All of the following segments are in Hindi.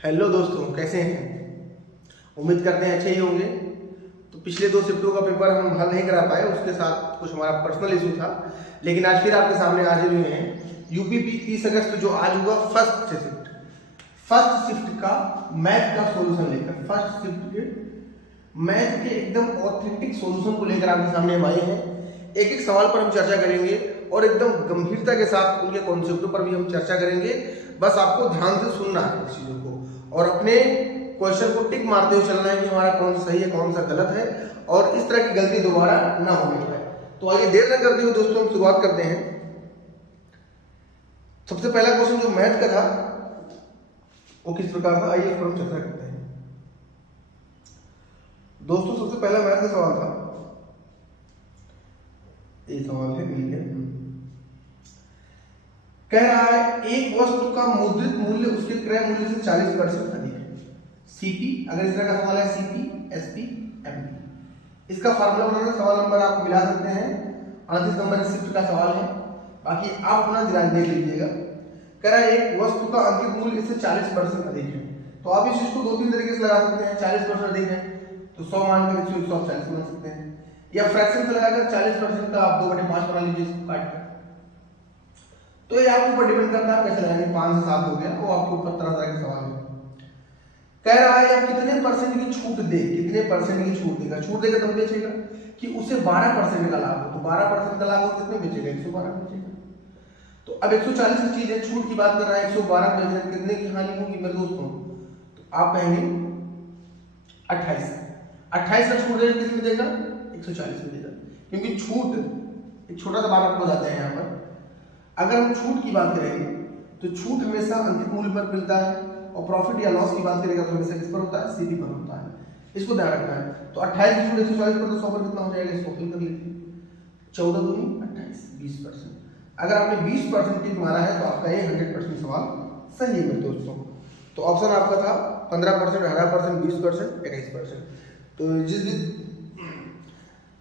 हेलो दोस्तों, कैसे हैं? उम्मीद करते हैं अच्छे ही होंगे। तो पिछले 2 शिफ्टों का पेपर हम हल नहीं करा पाए, उसके साथ कुछ हमारा पर्सनल इशू था, लेकिन आज फिर आपके सामने हाजिर हुए हैं। यूपीपी 30 अगस्त जो आज हुआ फर्स्ट शिफ्ट का मैथ का सॉल्यूशन लेकर, फर्स्ट शिफ्ट के मैथ के एकदम ऑथेंटिक सॉल्यूशन को लेकर आपके सामने हम आए हैं। एक एक सवाल पर हम चर्चा करेंगे और एकदम गंभीरता के साथ उनके कॉन्सेप्टों पर भी हम चर्चा करेंगे। बस आपको ध्यान से सुनना है इस चीजों को और अपने क्वेश्चन को टिक मारते हुए चलना है कि हमारा कौन सा सही है कौन सा गलत है, और इस तरह की गलती दोबारा ना होने पाए। तो आइए देर न करते हुए दोस्तों हम शुरुआत करते हैं। सबसे पहला क्वेश्चन जो मैथ का था वो किस प्रकार था, आइए इस पर हम चर्चा करते हैं। दोस्तों सबसे पहला मैथ का सवाल था, ये सवाल है मिल गया। कह रहा है एक वस्तु का मुद्रित मूल्य उसके क्रय मूल्य से 40% अधिक है। सीपी, अगर इस तरह का सवाल है सीपी, एसपी, एमपी, इसका फार्मूला बनाना सवाल नंबर आप मिला सकते हैं। 38 नंबर शिफ्ट का सवाल है, बाकी आप अपना ध्यान देख लीजिएगा। कह रहा है एक वस्तु का अंकित मूल्य इससे 40% अधिक है, तो आप इस चीज को 2-3 तरीके से लगा सकते हैं। 40% अधिक है तो 100 मानकर 140 बना सकते हैं, या फ्रैक्शन से लगाकर 40% का आप 2/5 बना लीजिए इसको काट कर। तो ये आपके ऊपर डिपेंड करता है कैसे लगाएंगे। 5 से 7 हो गया, वो आपके ऊपर तरह तरह के सवाल है। कह रहा है आप कितने परसेंट की छूट दे, कितने परसेंट की छूट देगा, छूट देगा तब बेचेगा कि उसे 12% का लाभ हो, तो 12% का लाभ हो कितने बेचेगा, 112 बेचेगा। तो अब 140 की चीज है, छूट की बात कर रहा है, 112 बेच रहे, कितने की हानि होगी मेरे दोस्तों? तो आप कहेंगे 28 का छूट देगा, किस में देगा? 140 में देगा, क्योंकि छूट एक छोटा सा बात आपको बताते हैं यहाँ पर। अगर हम छूट की बात करेंगे तो छूट हमेशा अंकित मूल्य पर मिलता है, और प्रॉफिट या लॉस की बात करेगा तो हमेशा किस पर होता है? सीपी पर होता है। इसको ध्यान रखना है। तो 28 की छूट 140 पर, तो 100 पर कितना हो जाएगा? इसको फिल कर लीजिए। 14 दूनी 28, 20%। अगर आपने 20% टिक मारा है तो आपका ये 100% सवाल सही है मेरे दोस्तों। तो ऑप्शन आपका था 15%, 18%, 20%, 21%। तो जिस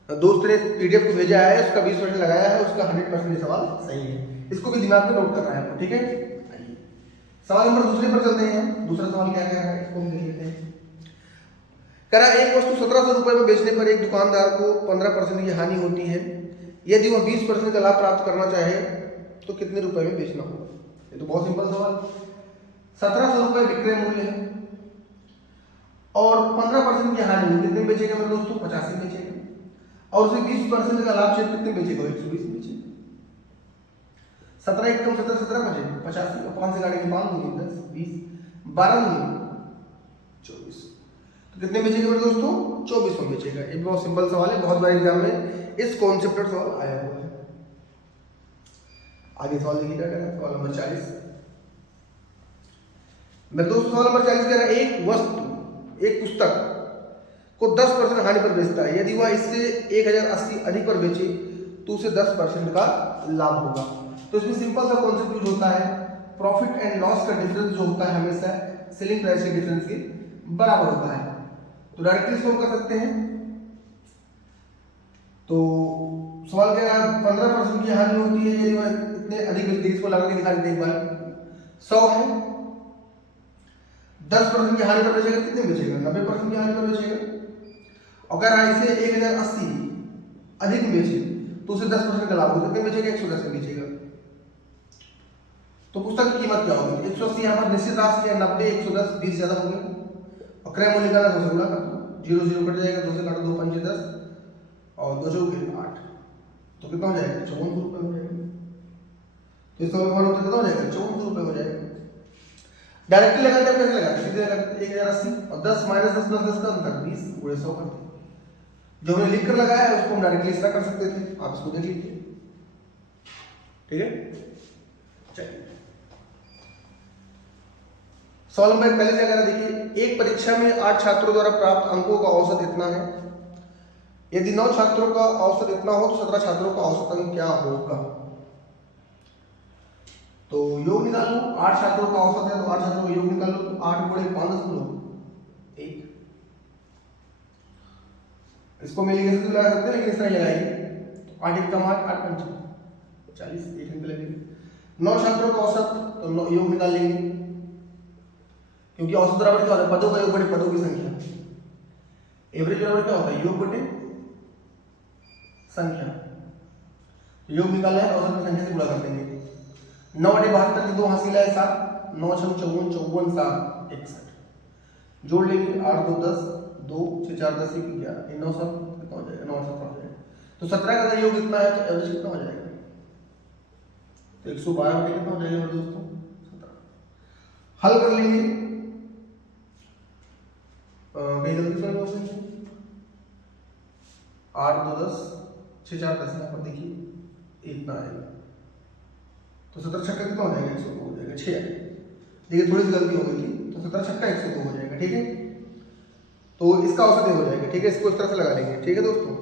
दोस्त ने पीडीएफ को भेजा है उसका 20% लगाया है, उसका 100% सवाल सही है। इसको भी दिमाग में नोट करना है आपको, ठीक है? सवाल नंबर दूसरे पर चलते हैं। दूसरा सवाल क्या कह रहा है, इसको हम देख लेते हैं। कह रहा है एक वस्तु 1700 रुपए में बेचने पर एक दुकानदार को 15% की हानि होती है। यदि वह 20% का लाभ प्राप्त करना चाहे तो कितने रुपए में बेचना होगा? ये तो बहुत सिंपल सवाल। 1700 रुपए विक्रय मूल्य है और 15% की हानि होगी, कितने बेचेगा मेरे दोस्तों? 85 बेचेगा, और उसे 20% का लाभ शेयर कितने बेचेगा? 120 बेचेगा। 17 एक कम 17 17 बचे 85, और 5 से काटेंगे 5 दूनी 10, 20, 12 दूनी 24, तो कितने बेचेगा मेरे दोस्तों? 24 में बेचेगा। ये बहुत सिंपल सवाल है, बहुत बार एग्जाम में इस कॉन्सेप्ट पर सवाल आया हुआ है। आगे सवाल देखिए क्या कह रहा है, सवाल नंबर 40। मेरे दोस्तों सवाल नंबर 40 कह रहा है एक वस्तु, एक पुस्तक को 10% हानि पर बेचता है। यदि वह इससे 1080 अधिक पर बेचे तो उसे 10% का लाभ होगा। तो इसमें सिंपल सा कॉन्सेप्ट यूज होता है, प्रॉफिट एंड लॉस का डिफरेंस जो होता है हमेशा सेलिंग प्राइस के डिफरेंस के बराबर होता है। तो डायरेक्टली इसको हम कर सकते हैं। तो सवाल क्या है, 15% की हानि होती है यदि वह इतने अधिक बिकती है। इसको लगा के दिखा देते एक बार। 100 है, 10% की हानि पर बेचेगा, कितने बेचेगा? 90% की हानि पर बेचेगा। अगर इसे 1080 अधिक बेचे तो उसे 10% का लाभ होगा, कितने बेचेगा? 110 में बेचेगा। तो पुस्तक की कीमत क्या होगी? 180 यहाँ पर निश्चित राशि है, 90, 110, 20 ज्यादा हो गया, और क्रय मूल्य का 2 से गुणा कर दो, 0 0 कट जाएगा, 2 से काटो 2 5 10 और 2 चौके 8, तो कितना हो जाएगा? 5400 रुपये हो जाएगा। तो इस सवाल का कितना हो जाएगा? 5400 रुपये हो जाएगा। डायरेक्टली लगाते हैं, कैसे लगाते? सीधे लगाते 1080 और 10 माइनस 10 प्लस 10 का अंतर 20 गुणे 100 करते हैं। जो हमने लिख कर लगाया है उसको हम डायरेक्टली इस तरह कर सकते थे, आप इसको देख लीजिए, ठीक है? चलिए सवाल नंबर 41 क्या कह रहा है, देखिए एक परीक्षा में 8 छात्रों द्वारा प्राप्त अंकों का औसत इतना है। यदि 9 छात्रों का औसत इतना हो तो 17 छात्रों का औसत अंक क्या होगा? तो योग निकाल लो, 8 छात्रों का औसत है तो 8 छात्रों का योग निकाल लो। 8 गुणे 5 1, इसको मिलेंगे से लगा सकते हैं, लेकिन इस तरह लगाएंगे। 8 1 का 8, 8 5 40, एक अंक लगेंगे। 9 छात्रों का औसत, तो योग निकाल लेंगे, क्योंकि औसत बराबर क्या होता है, पदों का योग बटे पदों की संख्या। एवरेज बराबर क्या होता है, योग बटे संख्या। योग निकालना है, औसत की संख्या से गुणा कर देंगे। 9/72 की 2 हासिल है 7, 9 6 54 54 7 61 जोड़ लेंगे, 8 2 10 2 6 4 10 1 11, 9 7 कितना हो जाएगा, 9 7 हो जाएगा। तो 17 का अगर योग कितना है तो एवरेज कितना हो जाएगा, तो 112 बटे कितना हो जाएगा मेरे दोस्तों 17। हल कर लेंगे, कहीं जल्दी से हो सकते 8 2 10 6 4 10 यहाँ पर देखिए इतना आएगा, तो 17 छक्का कितना हो जाएगा, 102 हो जाएगा। 6 देखिए थोड़ी सी गलती हो गई थी, तो 17 छक्का 102 हो जाएगा। ठीक है, तो इसका औसत हो जाएगा। ठीक है, इसको इस तरह से लगा लेंगे। ठीक है दोस्तों,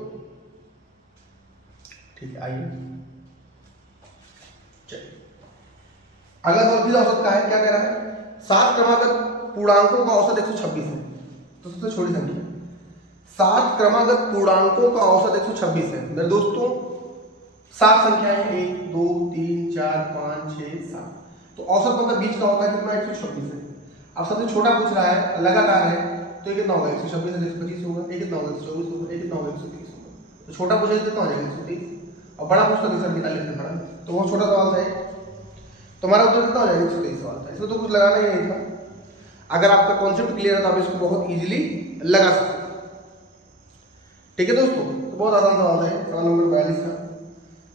ठीक है, आइए चलिए अगला सवाल भी औसत का है। क्या कह रहा है, 7 क्रमागत पूर्णांकों का औसत 126 है। तो सबसे छोटी संख्या 7 क्रमागत पूर्णांकों का औसत 126 है। मेरे दोस्तों 7 संख्याएं 1 2 3 4 5 6 7, तो औसत मतलब बीच का होता है कितना, 126 है। अब सबसे छोटा पूछ रहा है, लगातार है, तो ये कितना होगा, 126 है 125 होगा, ये कितना होगा 124 होगा, ये कितना होगा 130 होगा। तो छोटा पूछा कितना हो जाएगा 130, और बड़ा पूछता है सर निकाल लेते बड़ा, तो वो छोटा सवाल था। तो हमारा उत्तर कितना हो जाएगा, 123 सवाल था। इसमें तो कुछ लगाना ही नहीं था। अगर आपका कॉन्सेप्ट क्लियर है तो आप इसको बहुत इजीली लगा सकते हैं। ठीक है दोस्तों, तो बहुत आसान सवाल है। सवाल नंबर 42 का।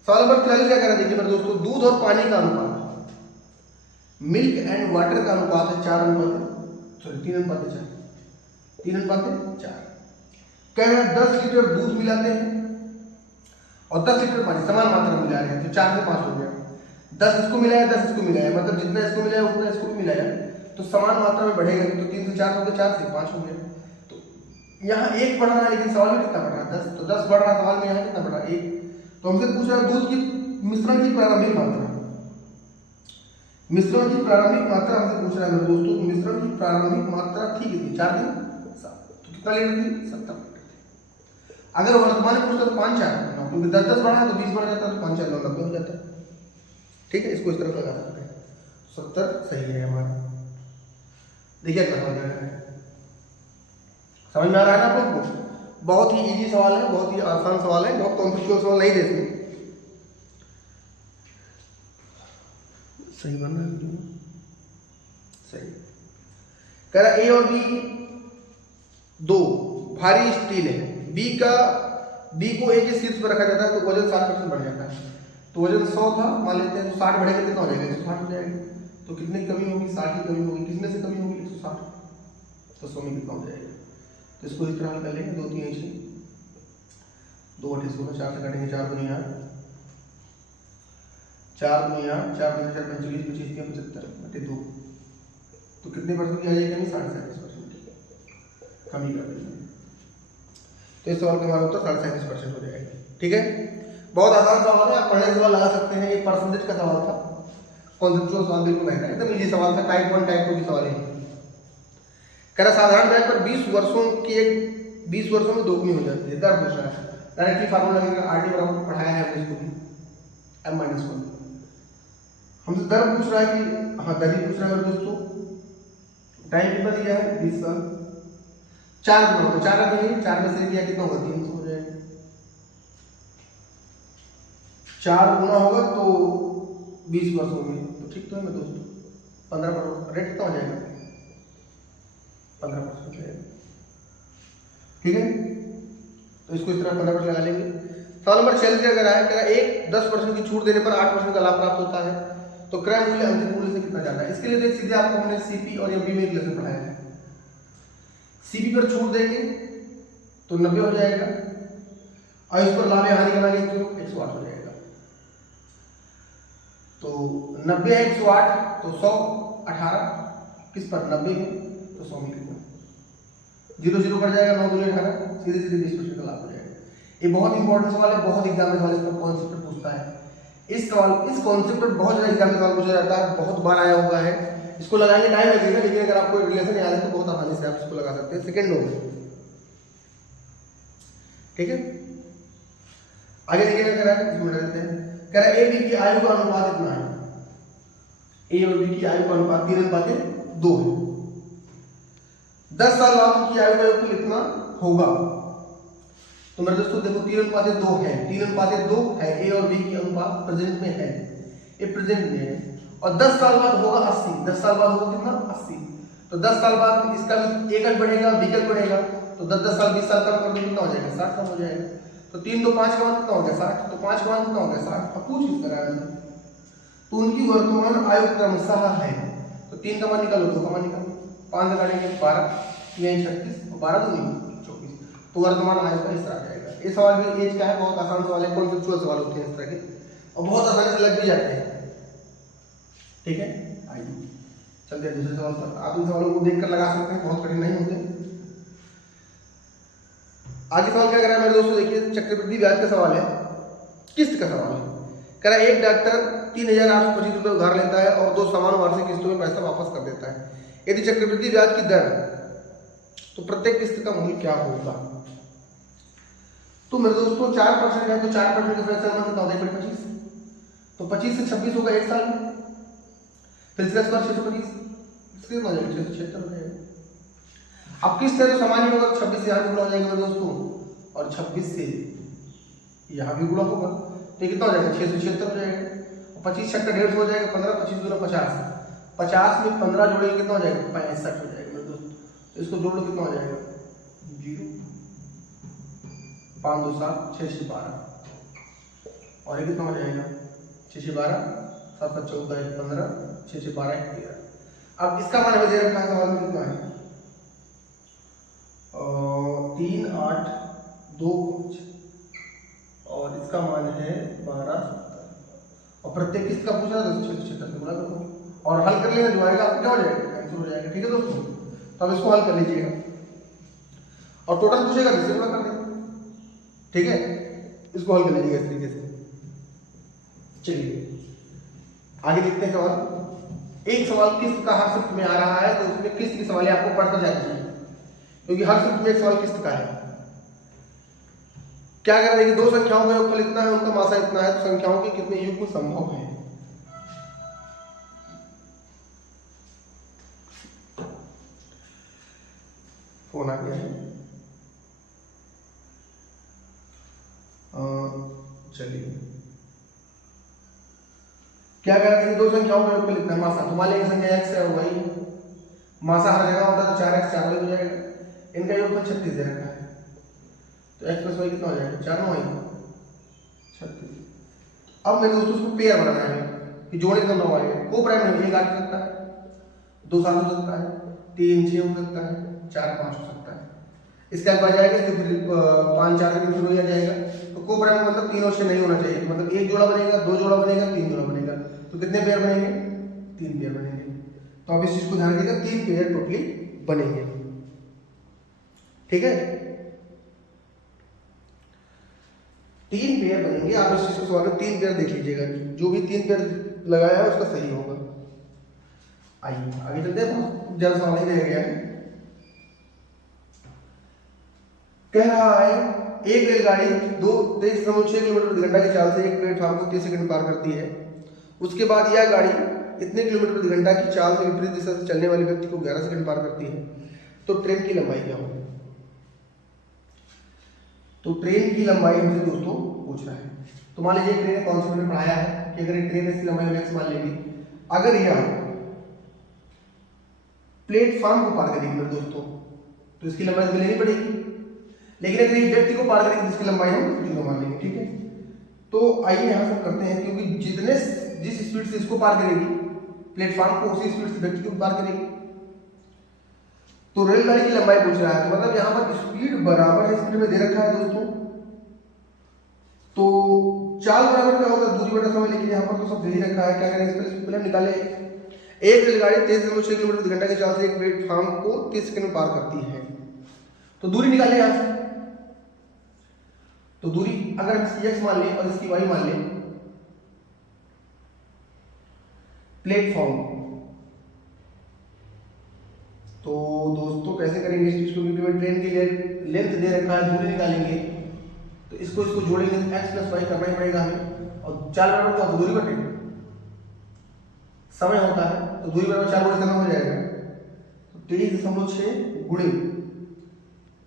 सवाल नंबर 43 क्या कह रहा है, देखिए मेरे दोस्तों, दूध और पानी का अनुपात, मिल्क एंड वाटर का अनुपात है 3 अनुपात 4। कह रहे हैं 10 लीटर दूध मिलाते हैं और 10 लीटर पानी समान मात्रा में मिला रहे हैं, तो 4 से 5 हो गया। 10 इसको मिलाया 10 इसको मिलाया, मतलब जितना इसको मिलाया उतना इसको भी मिलाया, तो समान मात्रा में बढ़ेगा। तो 3 से 4 हो गया, 4 से 5 हो गया। तो यहाँ 1 बढ़ रहा है, लेकिन सवाल में कितना बढ़ रहा है, 10। तो 10 बढ़ रहा है, सवाल में यहाँ कितना बढ़ रहा है, 1। तो हमसे पूछ रहा है दूध की मिश्रण की प्रारंभिक मात्रा, मिश्रण की प्रारंभिक मात्रा हमसे पूछ रहा है मेरे दोस्तों। मिश्रण की प्रारंभिक मात्रा थी कितनी, 4 दिन 7, तो कितना लीटर थी, 70 लीटर थी। अगर वर्तमान में पूछता तो 5 4 9, क्योंकि 10 10 बढ़ा है तो 20 बढ़ जाता है, तो 5 4 9 90 हो जाता है। ठीक है, इसको इस तरफ लगा सकते हैं, 70 सही है हमारा। देखिए क्या सवाल है, समझ में आ रहा है ना आप लोग को। बहुत ही इजी सवाल है, बहुत ही आसान सवाल है, बहुत कॉम्प्लिकेटेड सवाल नहीं देते। सही बन रहा है, सही। कह रहा ए और बी 2 भारी स्टील है, बी को ए के शीर्ष पर रखा जाता है, तो वजन 60% बढ़ जाता है। तो वजन 100 था मान लेते हैं, तो 60 बढ़ेगा कितना हो जाएगा, 160 हो जाएगा। तो कितने की कमी होगी, 60 की कमी होगी। कितने से कमी होगी, 160, तो 100 में कितना हो जाएगा। तो इसको इस तरह कर लेंगे, 2 3 6 2 8 16, 4 से काटेंगे, 4 2 8 4 2 8 4 2 4 45 25 75 बटे 2, तो कितने परसेंट की आ जाएगी कमी, 37% कमी कर देंगे। तो इस सवाल का हमारा उत्तर 37% हो जाएगा। ठीक है, बहुत आसान सवाल है, आप पढ़ने सवाल लगा सकते हैं। एक परसेंटेज का सवाल था, कॉन्सेप्चुअल सवाल बिल्कुल नहीं था, एकदम इजी सवाल था। टाइप 1 टाइप 2 की सवाल है। कह रहा साधारण ब्याज पर 20 वर्षों में दोगुनी हो जाती है। दर पूछ रहा है, डायरेक्टली फार्मूला लगेगा, आरटी बराबर पढ़ाया है हमने इसको भी, m-1। हमसे दर पूछ रहा है कि, हाँ दर ही पूछ रहा है मेरे दोस्तों। टाइम कितना दिया है, 20 साल। 4 गुना होगा, 4 का नहीं, 4 में से दिया कितना होगा, 300 हो जाएगा। 4 गुना होगा तो 20 वर्षों में, तो ठीक तो है मेरे दोस्तों। 15% रेट कितना हो जाएगा, 15% हो जाएगा। ठीक है, तो इसको इस तरह 15% लगा लेंगे। सवाल नंबर 46 क्या कह रहा है, कह रहा है 10% की छूट देने पर 8% का लाभ प्राप्त होता है, तो क्रय मूल्य अंतिम मूल्य से कितना ज्यादा है। इसके लिए देख सीधे आपको हमने सीपी और एमपी में एक लेसन पढ़ाया है। सीपी पर छूट देंगे तो 90 हो जाएगा, और इस पर लाभ या हानि कराएंगे तो 108 हो जाएगा। तो 90 है 108, तो 100 18 किस पर 90 है, तो 100 में कितना, 0 0 बढ़ जाएगा, 9 2 18, सीधे सीधे 20% का लाभ हो जाएगा। ये बहुत इंपॉर्टेंट सवाल है, बहुत एग्जाम में सवाल इसका कॉन्सेप्ट पूछता है। इस कॉन्सेप्ट पर बहुत ज्यादा एग्जाम में सवाल पूछा जाता है, बहुत बार आया हुआ है। इसको लगाने टाइम लगेगा, लेकिन अगर आपको रिलेशन याद है तो बहुत आसानी से आप इसको लगा सकते हैं, सेकंडों में। ठीक है, आगे देखिए क्या कह रहा है, इसमें देखते हैं। कह रहा है ए बी की आयु का अनुपात इतना है, ए और बी की आयु का अनुपात 3:2 है। 10 साल बाद उनकी आयु का योगफल इतना होगा। तो मेरे दोस्तों देखो 3:2 है, 3:2 है, ए और बी की अनुपात प्रेजेंट में है, ये प्रेजेंट में है। और 10 साल बाद होगा 80, 10 साल बाद होगा कितना 80। तो 10 साल बाद इसका भी एक बढ़ेगा, बी का बढ़ेगा, तो 10 साल 20 साल कम कर दो कितना हो जाएगा 60 कम हो जाएगा। तो 3 2 5 का मान कितना हो गया 60, तो 5 का मान कितना हो गया 60। अब पूछ किस तरह है, तो उनकी वर्तमान आयु क्रमशः है, तो 3 का मान निकालो, 2 का मान निकालो, 5 लगाएंगे 12, 3 36 और 12 2 24, तो वर्तमान आयु का इस तरह जाएगा। ये सवाल भी एज का है, बहुत आसान सवाल है, कॉन्सेप्चुअल सवाल होते हैं इस तरह के और बहुत आसानी से लग भी जाते हैं। ठीक है, आइए चलते हैं दूसरे सवाल पर। आप इन सवालों को देखकर लगा सकते हैं, बहुत कठिन नहीं होते। आगे सवाल क्या कर रहा है मेरे दोस्तों, देखिए चक्रवृद्धि ब्याज का सवाल है, किस्त का सवाल है। कह रहा है एक डॉक्टर 3,825 रुपये उधार लेता है और 2 समान वार्षिक किस्तों में पैसा वापस कर देता है। यदि चक्रवृद्धि ब्याज की दर तो प्रत्येक किस्त का मूल्य क्या होगा। तो मेरे दोस्तों 4% है, तो 4% का फ्रैक्शन मैं बताऊं 25, तो 25 से 26 होगा एक साल में, फिर इसका स्क्वायर 625, इसके हो जाएगा 676 हो जाएगा। अब किस्त है तो समान ही होगा, 26 से यहाँ भी गुणा हो जाएगा मेरे दोस्तों और 26 से यहाँ भी गुणा होगा, तो कितना हो जाएगा 676 हो जाएगा। 25 छक्का 150 हो जाएगा, 15 25 दूना 50, 50 में 15 जोड़ेंगे कितना हो जाएगा 65 हो जाएगा मेरे दोस्त। तो इसको जोड़ लो कितना हो जाएगा 0 5 2 7 6 6 12 और ये कितना हो जाएगा 6 6 12 7 7 14 1 15 6 6 12 1 13। अब इसका मान हमें दे रखा है सवाल में कितना है 3 8 2 5 और इसका मान है 12 और प्रत्येक किस्त का पूछा है 676 से गुणा कर दो और हल कर लेना, जो आएगा आपको क्या हो जाएगा आंसर हो जाएगा। ठीक है दोस्तों, तो अब इसको हल कर लीजिएगा और टोटल पूछेगा जिससे गुणा कर देंगे। ठीक है, इसको हल कर लीजिएगा इस तरीके से। चलिए आगे देखते हैं सवाल। एक सवाल किस्त का हर शिफ्ट में आ रहा है, तो उसमें किस्त की सवाल आपको पढ़ते जाना चाहिए, क्योंकि हर शिफ्ट में एक सवाल किस्त का है। क्या कर रहे हैं कि दो संख्याओं का योगफल इतना है, उनका मासा इतना है, तो संख्याओं के कितने युग्म संभव है। फोन आ गया है, चलिए क्या कर रहे हैं, दो संख्याओं का योगफल इतना है, मासा तो मान लेंगे संख्या x है और y, मासा हर जगह होता है तो 4x 4y हो जाएगा, इनका योगफल 36 दे रखा है, तो x + y कितना हो जाएगा 4 9 36। अब मेरे दोस्तों उसको पेयर बनाना है कि जोड़े तो 9 आएगा, को प्राइम नहीं, 1 8 हो सकता है, 2 7 हो सकता है, 3 6 हो सकता है, 4 5 हो सकता है। इसके बाद जाएगा तो फिर 5 4 का फिर हो जाएगा, तो को प्राइम मतलब 3 और 6 नहीं होना चाहिए, मतलब 1 जोड़ा बनेगा, 2 जोड़ा बनेगा, 3 जोड़ा बनेगा, तो कितने पेयर बनेंगे 3 पेयर बनेंगे। तो अब इस चीज को ध्यान रखिएगा, 3 पेयर टोटली बनेंगे। ठीक है, 3 पेयर बनेंगे। आप इस चीज को सवाल में 3 पेयर देख लीजिएगा, जो भी 3 पेयर लगाया है उसका सही होगा। आइए आगे चलते हैं, ज्यादा सवाल नहीं रह गया है। कह रहा है एक रेलगाड़ी 23.6 किलोमीटर प्रति घंटा की चाल से एक प्लेटफॉर्म को 30 सेकंड पार करती है। उसके बाद यह गाड़ी इतने किलोमीटर प्रति घंटा की चाल से विपरीत दिशा से चलने वाले व्यक्ति को 11 सेकंड पार करती है, तो ट्रेन की लंबाई क्या होगी। तो ट्रेन की लंबाई हमसे दोस्तों पूछ रहा है। तो मान लीजिए ट्रेन कॉन्सेप्ट में पढ़ाया है कि अगर एक ट्रेन इसकी लंबाई x मान लेंगे, अगर यह प्लेटफॉर्म को पार करेगी मेरे दोस्तों तो इसकी लंबाई तो लेनी पड़ेगी, लेकिन अगर एक व्यक्ति को पार करेगी जिसकी लंबाई हम 0 मान लेंगे। ठीक है, तो आइए यहां से करते हैं, क्योंकि जिस स्पीड से इसको पार करेगी प्लेटफॉर्म को, उसी स्पीड से व्यक्ति को पार करेगी। तो रेलगाड़ी की लंबाई पूछ रहा है, तो मतलब यहां पर स्पीड बराबर है, स्पीड में दे रखा है दोस्तों, तो चाल बराबर क्या होगा दूरी बटा समय, लेकिन यहाँ पर तो सब दे ही रखा है। क्या करें इस पर पहले निकाले। एक रेलगाड़ी 23.6 किलोमीटर प्रति घंटा की चाल से एक प्लेटफॉर्म को 30 सेकंड में पार करती है, तो दूरी निकाले यहां से। तो दूरी अगर हम इसकी x मान लें और इसकी y मान लें, प्लेटफॉर्म, तो दोस्तों कैसे करेंगे इस चीज को, क्योंकि ट्रेन की लेंथ दे रखा है, दूरी निकालेंगे तो इसको जोड़ेंगे तो x + y करना ही पड़ेगा हमें, और चाल बराबर क्या, दूरी बटे समय होता है, तो दूरी बराबर 4 गुणा समय हो जाएगा, तो 23.6 गुणे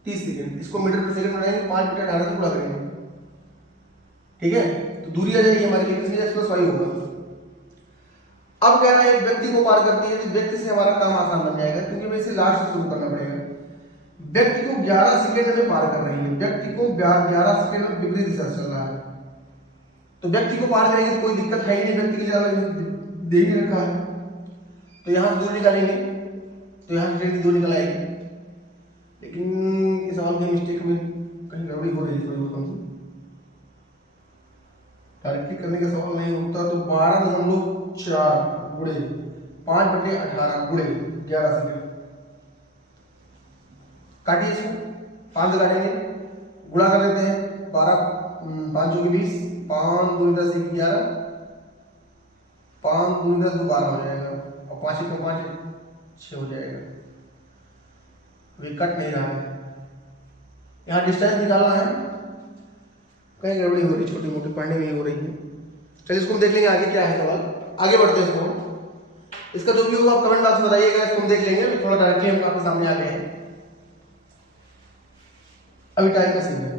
30 सेकंड, इसको मीटर प्रति सेकंड बनाएंगे, 5 मीटर 18 से गुणा करेंगे, ठीक है। तो दूरी आ जाएगी हमारी, लेकिन x प्लस वाई होगा। अब कह रहे हैं व्यक्ति को पार करती है, तो व्यक्ति से हमारा काम आसान बन जाएगा, क्योंकि हमें इसे लास्ट से शुरू करना पड़ेगा। व्यक्ति को 11 सेकंड में पार कर रही है, व्यक्ति को 11 सेकंड में विपरीत दिशा से चल रहा है, तो व्यक्ति को पार करेंगे, कोई दिक्कत है ही नहीं, व्यक्ति के ज्यादा दे ही रखा है। तो यहाँ दूरी निकालेंगे, तो यहाँ ट्रेन की दूरी निकल आएगी, लेकिन इस सवाल की मिस्टेक में कहीं गड़बड़ी हो रही है, डायरेक्टली करने का सवाल नहीं होता। तो 12.4 गुणे 5/18 गुणे 11 सेकंड, काटिए इसको, 5 से काटेंगे, गुणा कर लेते हैं, 12 5 चौके 20, 5 दूनी 10 11, 5 दूनी 10 12 हो जाएगा, और 5 1 5 6 हो जाएगा। वे कट नहीं रहा है, यहाँ डिस्टेंस निकालना है, कहीं गड़बड़ी हो रही, छोटी मोटी पढ़ने में ही हो रही है। चलिए इसको हम देख लेंगे आगे क्या है सवाल, आगे बढ़ते हैं इसको। इसका जो भी होगा आप कमेंट बॉक्स में बताइएगा, इसको हम देख लेंगे, थोड़ा डायरेक्टली हम आपके सामने आ गए हैं। अभी टाइम का सीन है,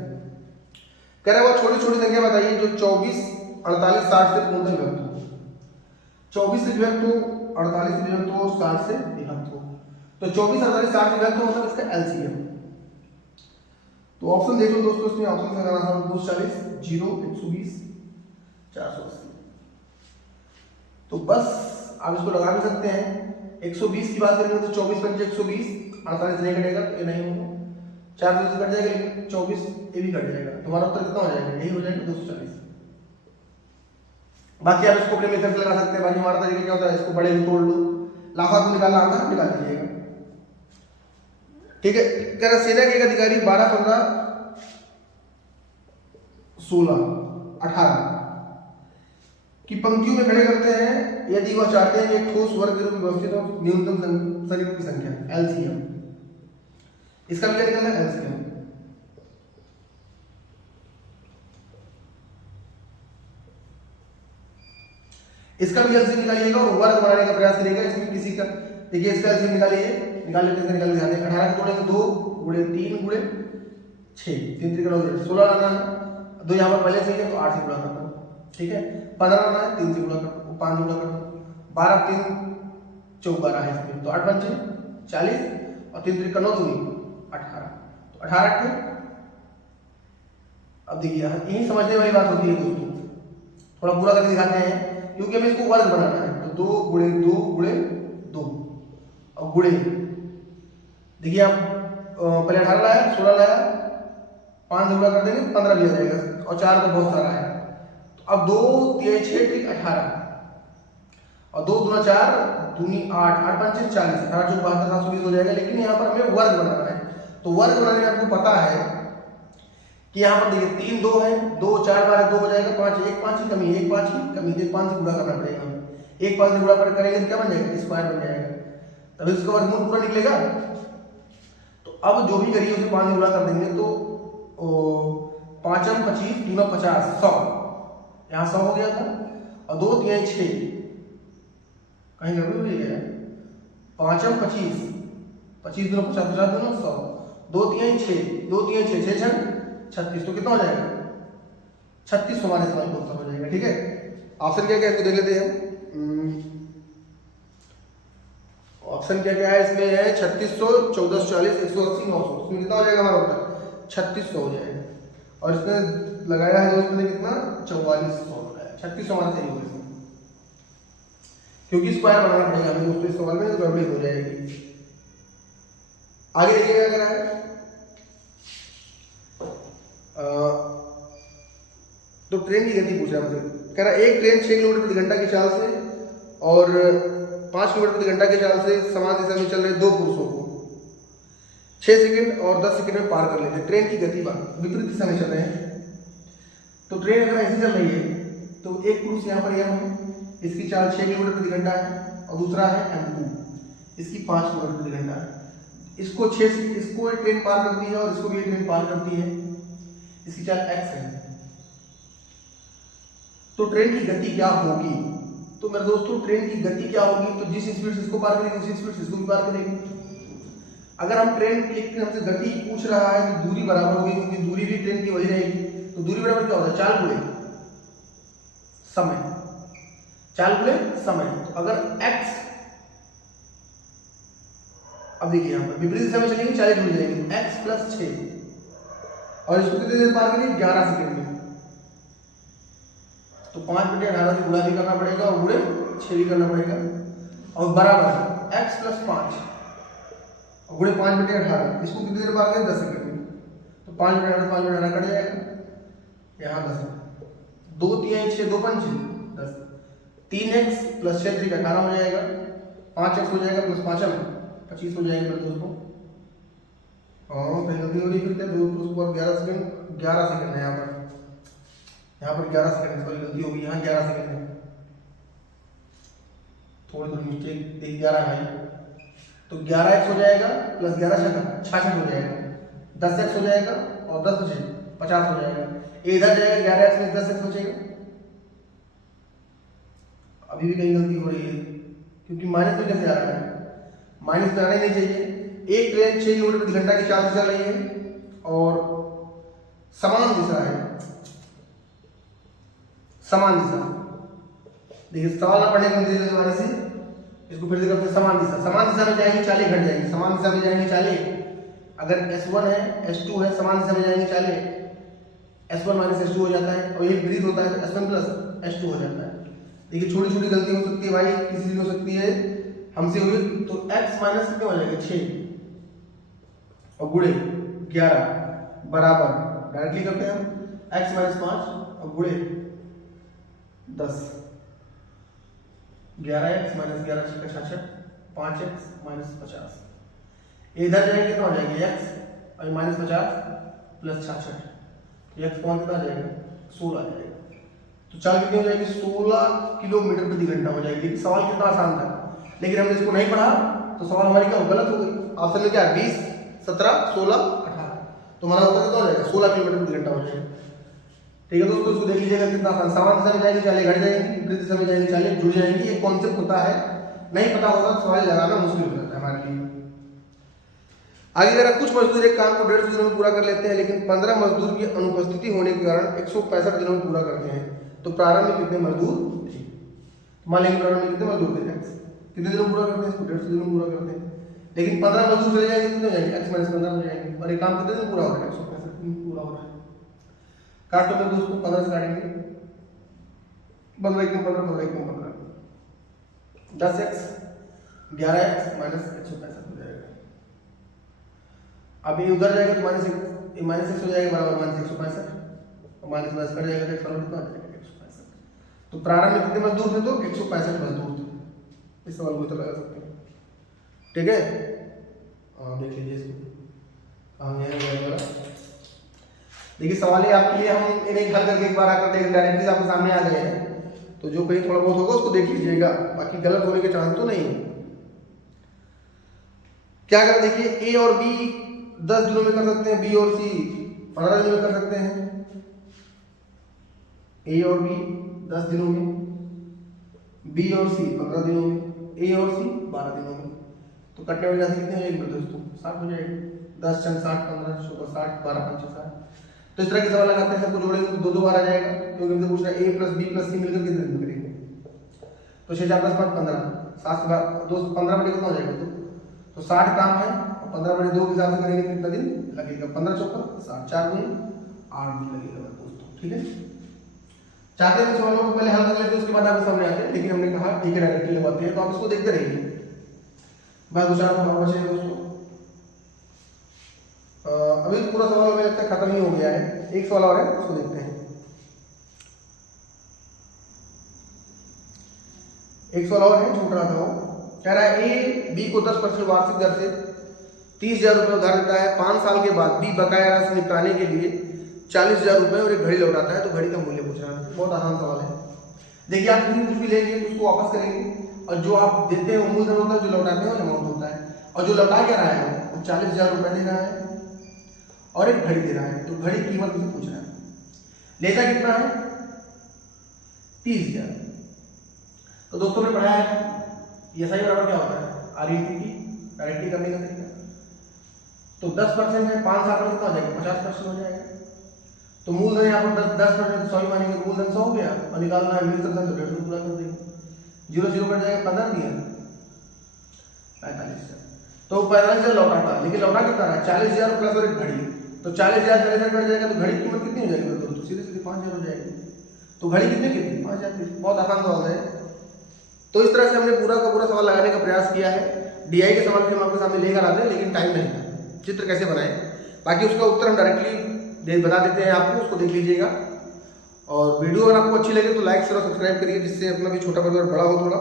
कह रहा है वो छोटी छोटी संख्या बताइए जो 24 48 60 से पूर्णतः विभक्त हो, 24 से विभक्त हो, 48 से विभक्त हो, 60 से विभक्त हो। तो 24 48 60 से विभक्त हो मतलब इसका एलसीएम। तो ऑप्शन देख लो दोस्तों, इसमें ऑप्शन का लगाना है 240 0 120 480। तो बस आप इसको लगा भी सकते हैं। 120 की बात करेंगे तो 24 पंजे 120, 48 नहीं कटेगा तो ये नहीं होगा, 4 से कट जाएगा, लेकिन 24 ये भी कट जाएगा, तुम्हारा उत्तर कितना हो जाएगा, यही हो जाएगा 240। बाकी आप इसको अपने मेथड से लगा सकते हैं। बाकी हमारा तरीका क्या होता है, इसको बड़े में तोड़ लो, लाफा को निकालना आता है, निकाल दीजिएगा, ठीक है। कह रहा सेना के एक अधिकारी 12 15 16 18 की पंक्तियों में खड़े करते हैं यदि वह चाहते हैं कि एक ठोस वर्ग रूप में व्यवस्थित हो न्यूनतम संयुग्म की संख्या एलसीएम। इसका भी क्या निकलना है, एलसीएम। इसका भी एलसीएम निकालिएगा और वर्ग बनाने का प्रयास करिएगा। इसमें किसी का देखिए, इसका एलसीएम निकालिए, निकाल लेते हैं, निकाल के ध्यान 18 को तोड़ेंगे 2 गुणे 3 गुणे 6, 3 3 का 16 लाना है, 2 यहाँ पर पहले से ही है तो 8 से गुणा करता हूँ, ठीक है। 15 लाना है, 3 से गुणा करता हूँ, 5 गुणा करता हूँ, 12 3 14 है इसमें, तो 8 5 40 और 3 3 का 9 2 18, तो 18 8। अब देखिए यही समझने वाली बात होती है दोस्तों, थोड़ा पूरा करके दिखाते हैं, क्योंकि हमें इसको वर्ग बनाना है। तो 2 गुणे 2 गुणे 2 और गुणे, देखिए आप पहले 18 लाया, 16 लाया, 5 से गुणा कर देंगे 15 भी आ जाएगा, और 4 तो बहुत सारा है। तो अब 2 3 6 ठीक 18 और 2 दूना 4 दूनी 8 8 5 40, 18 चौक 72 720 हो जाएगा। लेकिन यहाँ पर हमें वर्ग बनाना है, तो वर्ग बनाने में आपको पता है कि यहाँ पर देखिए 3 2 है, 2 4 12 2 हो जाएगा, 5 1 5 की कमी, 1 5 की कमी, 5 से गुणा करना पड़ेगा हमें, 1 5 से गुणा करेंगे तो क्या बन जाएगा, स्क्वायर बन जाएगा, तभी इसका वर्गमूल पूरा निकलेगा। तो अब जो भी करिए उसे 5 से गुणा कर देंगे, तो 5 25 3 50 100, यहाँ 100 हो गया था, और 2 3 6 कहीं गड़बड़ी हुई है, 5 25 25 2 50 50 2 100, 2 3 6 2 3 6 6 6 36, तो कितना हो जाएगा 36 हमारे सवाल का उत्तर हो जाएगा, ठीक है। ऑप्शन क्या क्या है इसको देख लेते हैं। ऑप्शन क्या क्या है इसमें है 3600 1440 180 900, इसमें कितना हो जाएगा हमारा उत्तर 3600 हो जाएगा। और इसमें लगाया है दोस्तों ने कितना 4400 लगाया, 3600 हमारा सही होगा इसमें, क्योंकि स्क्वायर बनाना पड़ेगा हमें दोस्तों इस सवाल में, तो गड़बड़ी हो जाएगी। आगे देखिएगा अगर है तो ट्रेन की गति पूछ रहा है हमसे, कह रहा है एक ट्रेन 6 किलोमीटर प्रति घंटा की चाल से और 5 किलोमीटर प्रति घंटा की चाल से समान दिशा में चल रहे 2 पुरुषों को 6 सेकंड और 10 सेकंड में पार कर लेते हैं। ट्रेन की गति विपरीत दिशा में चल रहे हैं, तो ट्रेन अगर ऐसी चल रही है तो एक पुरुष यहाँ पर यह है, इसकी चाल 6 किलोमीटर प्रति घंटा है, और दूसरा है M2, इसकी 5 किलोमीटर प्रति घंटा है। इसको ट्रेन पार करती है और इसको भी ट्रेन पार करती है, इसकी चाल x है। तो ट्रेन की गति क्या होगी, तो मेरे दोस्तों ट्रेन की गति क्या होगी, तो जिस स्पीड से इसको पार करेगी उसी स्पीड से इसको भी पार करेगी। अगर हम ट्रेन की हमसे गति पूछ रहा है कि दूरी बराबर होगी, क्योंकि दूरी भी ट्रेन की वही रहेगी, तो दूरी बराबर क्या होता है, चाल गुणे समय, चाल गुणे समय। तो अगर x, अब देखिए यहाँ पर विपरीत दिशा में चलेंगे 40 जुड़ जाएंगे, x प्लस 6 और इसको कितने देर पार करेंगे 11 सेकंड में, तो 5/18 से गुणा भी करना पड़ेगा और गुणे 6 भी करना पड़ेगा, और बराबर x प्लस 5 और गुणे 5/18, इसको कितनी देर पार करें 10 सेकंड में, तो 5/18 कट जाएगा, यहाँ 10 2 3 6 2 5 10, 3x प्लस 6 3 18 हो जाएगा, 5x हो जाएगा प्लस 5 25 हो जाएगा मेरे दोस्तों। कहीं गलती हो रही है फिर क्या, 2 + 11 सेकंड, 11 सेकंड है यहाँ पर 11 सेकंड, सॉरी गलती होगी, यहाँ 11 सेकंड है, थोड़ी मिस्टेक देखिए, 11 है, तो 11x हो जाएगा प्लस 11 66 हो जाएगा, 10x हो जाएगा और 10 बचे 50 हो जाएगा, ये इधर जाएगा 11x में 10x बचेगा। अभी भी कहीं गलती हो रही है क्योंकि माइनस में कैसे आ रहा है, माइनस में आना ही नहीं चाहिए। एक ट्रेन 6 किलोमीटर प्रति घंटा की चाल से चल रही है और समान दिशा है, समान दिशा, देखिए सवाल ना पढ़ने के जमाने से इसको फिर से करते हैं, समान दिशा, समान दिशा में जाएंगे चालें घट जाएंगी, समान दिशा में जाएंगे चालें, अगर S1 है S2 है, समान दिशा में जाएंगे चालें, S1 माइनस S2 हो जाता है, और ये विपरीत होता है तो S1 प्लस S2 हो जाता है। देखिए छोटी छोटी गलती हो सकती है भाई, किसी से हो सकती है, हमसे हुई, तो x माइनस कितना हो जाएगा 6 और गुणे 11 बराबर, डायरेक्टली करते हैं हम, x माइनस 5 और गुणे 10, 11x माइनस 11 6 66, 5x माइनस 50, इधर जाएंगे कितना हो जाएगा x और माइनस 50 प्लस 66, x पॉइंट कितना आ जाएगा 16 आ जाएगा, तो चाल कितनी हो जाएगी 16 किलोमीटर प्रति घंटा हो जाएगी। देखिए सवाल कितना आसान था, लेकिन हमने इसको नहीं पढ़ा तो सवाल हमारी क्या गलत हो गई। ऑप्शन में क्या है 20 17 16 18, तो हमारा उत्तर कितना हो जाएगा 16 किलोमीटर प्रति घंटा हो जाएगा। ठीक है दोस्तों, इसको देख लीजिएगा कितना आसान, समान दिशा में जाएंगे चालें घट जाएंगी, विपरीत दिशा में जाएंगे चालें जुड़ जाएंगी, ये कॉन्सेप्ट होता है, नहीं पता होगा तो सवाल लगाना मुश्किल हो जाता है हमारे लिए। आगे अगर कुछ मजदूर एक काम को 150 दिनों में पूरा कर लेते हैं, लेकिन 15 मजदूर की अनुपस्थिति होने के कारण 165 दिनों में पूरा करते हैं, तो प्रारंभ में कितने मजदूर थे, मान लेंगे प्रारंभ में कितने मजदूर थे, कितने दिनों में पूरा करते हैं, इसको 150 दिनों में पूरा करते हैं, लेकिन 15 मजदूर चले जाएंगे कितने हो जाएंगे x माइनस 15 हो जाएंगे, और ये काम कितने दिन पूरा हो रहा है 165 दिन पूरा हो रहा है। काटो मेरे दोस्तों, 15 से काटेंगे, 15 1 15 15 1 15, 10x 11x माइनस 165 हो जाएगा। अब ये उधर जाएगा तो माइनस x हो जाएगा बराबर माइनस 165, और माइनस प्लस कर जाएगा तो x बराबर कितना आ जाएगा 165। तो प्रारंभ में कितने मजदूर थे, तो 165 मजदूर थे। इस सवाल को तो लगा सकते हैं, ठीक है, देख लीजिए इसको, देखिए सवाल ही आपके लिए, हम इन्हें हल करके एक बार आकर देख डायरेक्टली आपके सामने आ गए हैं, तो जो कहीं थोड़ा बहुत होगा उसको देख लीजिएगा, बाकी गलत होने के चांस तो नहीं। क्या करें, देखिए a और b 10 दिनों में कर सकते हैं, b और c 15 दिनों में कर सकते हैं, a और b 10 दिनों में, b और c 15 दिनों में, a और c 12 दिनों में, तो कटने वाली राशि कितनी हो जाएगी दोस्तों 60 हो जाएगी, 10 छंग 60 15 16 60 12 5 60। तो इस तरह के सवाल लगाते हैं, सबको जोड़ेंगे तो 2 2 बार आ जाएगा, क्योंकि हमसे पूछ रहा है a plus b plus c मिलकर कितने दिन करेंगे, तो 6 4 10 5 15, 7 2 15 बटे कितना हो जाएगा, तो 60 काम है, और 15 बटे 2 के हिसाब से करेंगे तो कितना दिन लगेगा, 15 चौका 60, 4 गुने 8 दिन लगेगा दोस्तों। ठीक है, चाहते हैं सवालों को पहले हल कर लेते हैं, उसके बाद आपके सामने आते हैं, लेकिन हमने कहा ठीक है डायरेक्टली लगाते हैं, तो आप इसको देखते रहिए। बात दूसरा सवाल बचे दोस्तों, अभी पूरा सवाल मुझे लगता है खत्म ही हो गया है, एक सवाल और है उसको देखते हैं। एक सवाल और है, छूट रहा था वो, कह रहा है ए बी को 10% वार्षिक दर से 30,000 रुपये उधार देता है, 5 साल के बाद बी बकाया राशि निपटाने के लिए 40,000 रुपये और एक घड़ी लौटाता है, तो घड़ी का मूल्य पूछ रहा है। बहुत आसान सवाल है, देखिए आप कुछ भी लेंगे उसको वापस करेंगे, और जो आप देते हैं वो मूलधन होता है, जो लौटाते हैं वो अमाउंट होता है, और जो लौटा क्या रहा है वो 40,000 रुपये दे रहा है और एक घड़ी दे रहा है, तो घड़ी कीमत मुझे पूछ रहा है, लेता कितना है 30,000। तो दोस्तों ने पढ़ा है SI बराबर क्या होता है, RET की डायरेक्टली करने का तरीका, तो 10% है, 5 साल में कितना हो जाएगा, 50% हो जाएगा। तो मूलधन यहाँ पर 10% 100 मानेंगे, मूलधन 100 हो गया, और निकालना है मिल सकता है तो 150 पूरा कर देंगे। 0 0 कट जाएगा, 15 दिया 45। तो 45,000 लौटा था, लेकिन लौटा कितना रहा, 40,000 प्लस और एक घड़ी। तो 40,000 कट जाएगा तो घड़ी की कीमत कितनी हो जाएगी मेरे दोस्तों, सीधे सीधे 5,000 हो जाएगी। तो घड़ी कितने की थी, 5,000 की। बहुत आसान सवाल है। तो इस तरह से हमने पूरा का पूरा सवाल लगाने का प्रयास किया है। डीआई के सवाल भी हम आपके सामने लेकर आते हैं, लेकिन टाइम नहीं था। चित्र कैसे बनाए, बाकी उसका उत्तर हम डायरेक्टली बता देते हैं आपको, उसको देख लीजिएगा। और वीडियो अगर आपको अच्छी लगे तो लाइक शेयर और सब्सक्राइब करिए, जिससे अपना भी छोटा परिवार बड़ा हो थोड़ा।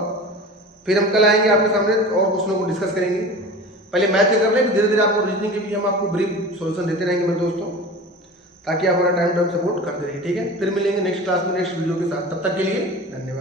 फिर हम कल आएंगे आपके सामने और क्वेश्चनों को डिस्कस करेंगे। पहले मैथ के कर लें, धीरे धीरे आपको रीजनिंग के भी हम आपको ब्रीफ सॉल्यूशन देते रहेंगे मेरे दोस्तों, ताकि आप हमारा टाइम सपोर्ट करते रहिए। ठीक है, फिर मिलेंगे नेक्स्ट क्लास में नेक्स्ट वीडियो के साथ। तब तक के लिए धन्यवाद।